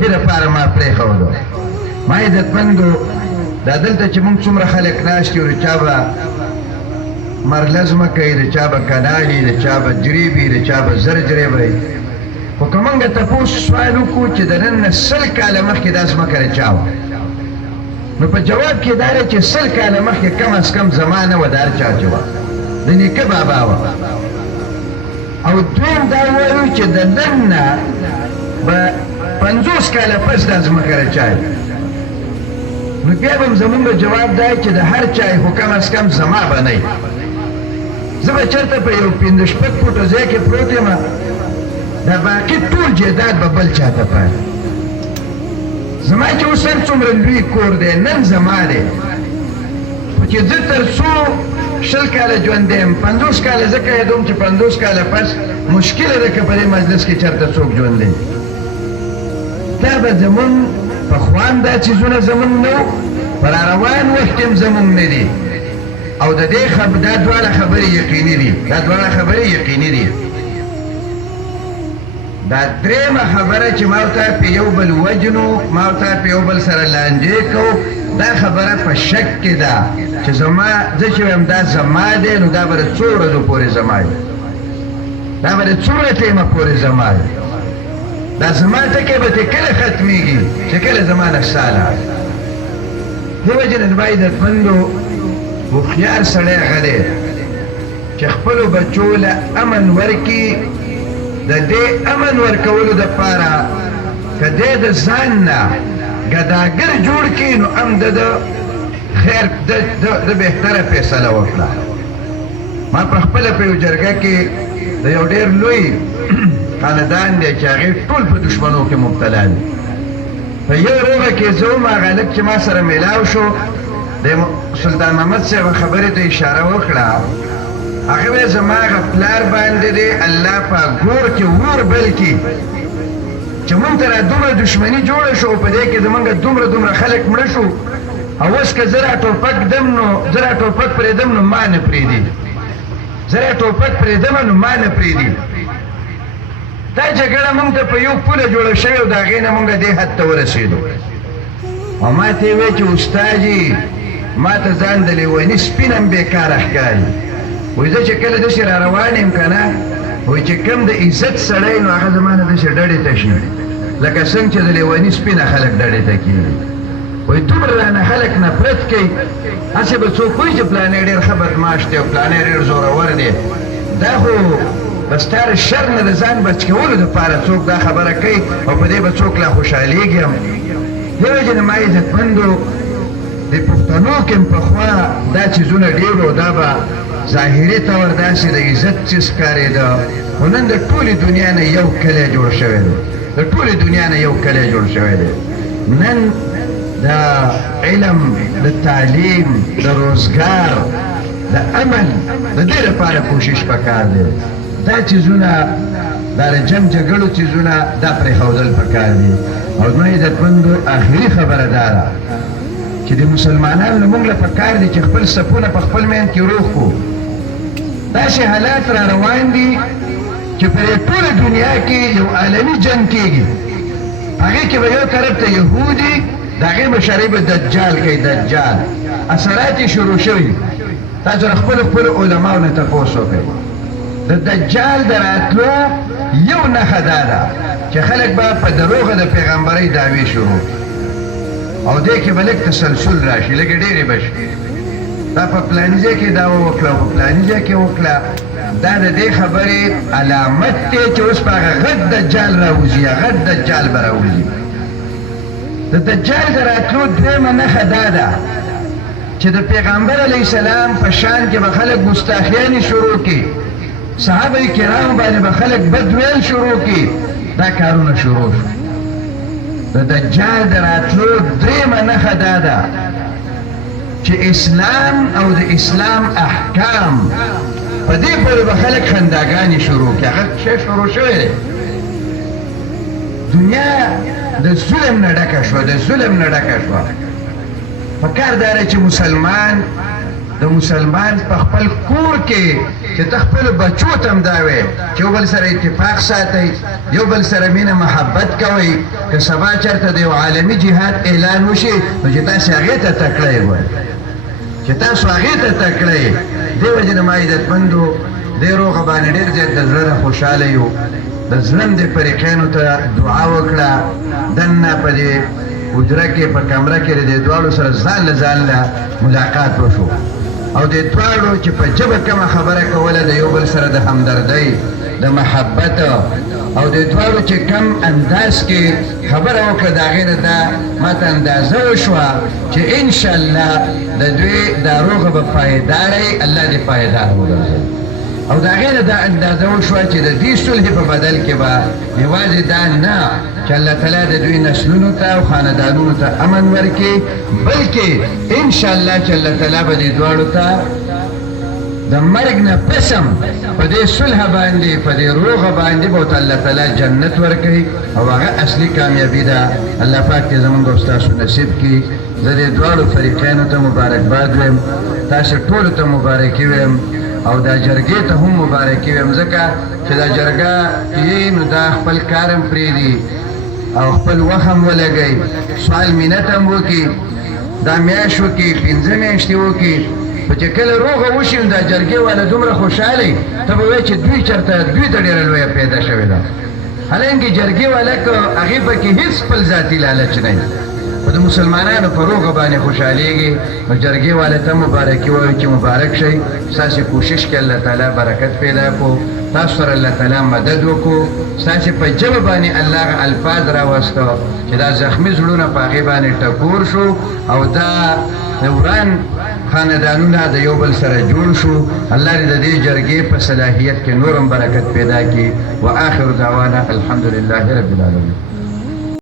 پوهې دپاره ما پرېښودو. ما عزتمندو دا دلته چې موږ څومره خلک ناست یو، د چا به مرلز مه کوي، د چا به کنالي، د چا به جریبي، د چا به زرجریبی. خو که موږ تپوس سوال وکړو چې د نن نه 100 کاله مخکې دا ځمکه د چا وه، نو په جواب کې دا دی چې 100 کاله مخکې کم از کم زما نه وه، د هر چا چې وه، د نیکه بابا وه. او دویم دا وایو چې د نن نه به 50 کاله پس دا ځمکه د چا وي. نو بیا به زمونږ جواب دی چې د هر چا خو کم از کم زما به نه وي. زه به چېرته په یو 5-6 فوټه ځای کې پروت یم، دا باقي ټول جایداد به بل چاته پاتې. زما چې اوس هر څومره لوی کور دی نن زما دی، خو چې زه تر څو 20 کاله ژوندی یم، 50 کاله ځکه یادوم چې 50 کاله پس مشکله ده که په دې مجلس کې چېرته څوک ژوندی. دا به زمونږ پخوا هم دا څیزونه زمونږ نه وو، په راروان وخت کې هم زمونږ نه دي. او د دې دا دواړه خبرې یقیني دي، دا دواړه خبرې یقیني دي. دا درېیمه خبره چې ما ورته په یو بل وجنو، ما ورته په یو بل سره لانجې کوو، دا خبره په شک کې ده چې زما زه چې وایم دا زما دی، نو دا به د څو ورځو پورې زما وي، دا به د څومره ټیمه پورې زما وي. دا زما ټکی به چې کله ختمېږي چې کله زما نه ساله. دې وجې نه زما عزتمندو هوښیار سړی هغه دی چې خپلو بچو له امن ورکړي. د دې امن ورکولو دپاره که دی د ځان نه ګداګر جوړ کړي، نو هم د خیر د بهتره فیصله وکړه. ما په خپله په یو جرګه کې د یو ډېر لوی خاندان دی چې هغې ټول په دشمنو کې مبتلا دي. په یو روغه کې زه وم، هغه هلک چې ما سره میلاو شو، د سلطان محمد صاحب خبرې ته اشاره وکړه. هغه وایي زما هغه پلار باندې دی الله په ګور کې اور بل کړي چې مونږ ته را دومره دشمني جوړه شو، په دې کې زمونږ دومره خلک مړه شو. او اوس که زه را ټوپک دم نو زه را ټوپک پرېږدم نو ما نه پرېږدي، زه را ټوپک پرېږدم نو ما نه پرېږدي. دا جګړه مونږ ته په یو پوله جوړه شوې او د هغې نه مونږ دې حد ته ورسېدو. او ما ته یې وایي چې استاد جي ما ته ځان د لیوني سپین هم بېکاره ښکاري. وایي زه چې کله داسې را روان یم که نه، وایي چې کوم د عزت سړی نو هغه زما نه داسې ډډې ته شي لکه څنګه چې د لیوني سپینه خلک ډډې ته کېږي. وایي دومره رانه خلک نفرت کوي، هسې به څوک وایي چې پلانی ډېر ښه بدماش دی او پلانی ډېر زورور دی. دا خو بس تا د شر نه د ځان بچ کولو دپاره څوک دا خبره کوي او په دې به څوک لا خوشحالېږي هم. دې وجې نه ما عزتمندو د پښتنو کې هم پخوا دا څیزونه ډېر و، دا به ظاهري طور داسې د عزت څیز ښکارېده. خو نن د ټولې دنیا نه یو کلی جوړ شوی دی، د ټولې دنیا نه یو کلی جوړ شوی دی. نن د علم، د تعلیم، د روزګار، د امن د دې لپاره کوشش پکار دی. دا څیزونه دا د جنګ جګړو څیزونه دا پرېښودل پکار دي. او زما عزتمندو آخري خبره دا ده چې د مسلمانانو له موږ له پکار دي چې خپل صفونه په خپل میند کې روغ کړو. داسې حالات را روان دي چې په دې ټوله دنیا کې یو عالمي جنګ کېږي. هغې کې به یو طرف ته یهودي، د هغې مشرۍ به دجال کوي، دجال اثرات یې شروع شوي. تاسو د خپلو علماو نه تپوس وکړئ. د دجال د راتلو یو نښه دا ده چې خلک به په دروغه د پیغمبرۍ دعوې شروع او دې کې به لږ تسلسل راشي، لږې ډېرې به شي. دا په فلاني ځای کې دا وکړه، په فلاني ځای کې وکړه. دا د دې خبرې علامت دی چې اوس په هغه غټ دجال راوځي، غټ دجال به راوځي. د دجال د راتلو دویمه نښه دا ده چې د پیغمبر علیه السلام په شان کې به خلک ګستاخیانې شروع کړي، صحابه کرام باندې به خلک بد ویل شروع کړي. دا کارونه شروع شو. د دجال د راتلو درېیمه نښه دا ده چې اسلام او د اسلام احکام په دې پورې به خلک خنداګانې شروع کړي. هغه شی شروع شوی دی. دنیا د ظلم نه ډکه شوه، د ظلم نه ډکه شوه. پکار دا دی چې مسلمان د مسلمان په خپل کور کې چې ته خپلو بچو ته هم دا وایې چې یو بل سره اتفاق ساتئ، یو بل سره مینه محبت کوئ. که سبا چېرته د یو عالمي جهاد اعلان وشي نو چې تاسې هغې ته تکړه یې وایئ، چې تاسو هغې ته تکړه یې. دې وجې نه ما عزتمندو دې روغه باندې ډېر زیات د زړه نه خوشحاله یو. د زړه دې فریقینو ته دعا وکړه، دننه په دې حجره کې په کمره کې د دې دواړو سره ځان له ملاقات وشو، او د دواړو چې په ژبه کومه خبره کوله د یو بل سره د همدردۍ د محبت او د دواړو چې کم انداز کې خبره وکړه د هغې نه دا ماته اندازه وشوه چې انشاءالله د دوی دا روغه به پایداره وي، الله دې پایداره وګرځوي. او د هغې نه دا اندازه وشوه چې د دې صلح په بدل کې به یوازې دا نه چې الله تعالی د دوی نسلونو ته او خاندانونو ته امن ورکړي، بلکې انشاءالله چې الله تعالی به دې دواړو ته د مرګ نه پس هم په دې صلح باندې په دې روغه باندې به ورته الله تعالی جنت ورکوي، او هغه اصلي کامیابي ده. الله پاک دې زمونږ او ستاسو نصیب کړي. زه دې دواړو فریقینو ته مبارکباد وایم، تاسو ټولو ته مبارکي وایم، او دا جرګې ته هم مبارکي وایم، ځکه چې دا جرګه یې نو دا خپل کار هم پرېږدي او خپل وخت هم ولګوي، سوال منت هم وکړي، دا میاشت وکړي، 5 میاشتې وکړي. خو چې کله روغه وشي نو دا جرګې والا دومره خوشحاله ته به وایې چې دوی چېرته دوی ته ډېره لویه پیدا شوې ده. حالانکې جرګې والا که هغې پکې هېڅ خپل ذاتي لالچ نه وي، خو د مسلمانانو په روغه باندې خوشحالېږي. نو جرګې والا ته مبارکي وایو چې مبارک شئ، ستاسې کوشش کې الله تعالی برکت پیدا کړو، تاسو سره الله تعالی مدد وکړو، ستاسې په ژبه باندې الله الفاظ راوسته چې دا زخمي زړونه په هغې باندې ټکور شو، او دا وران خاندانونه د یو بل سره جوړ شو. الله دې د دې جرګې په صلاحیت کې نورم برکت پیدا کړي. واخر دعوانا الحمد لله رب العالمین.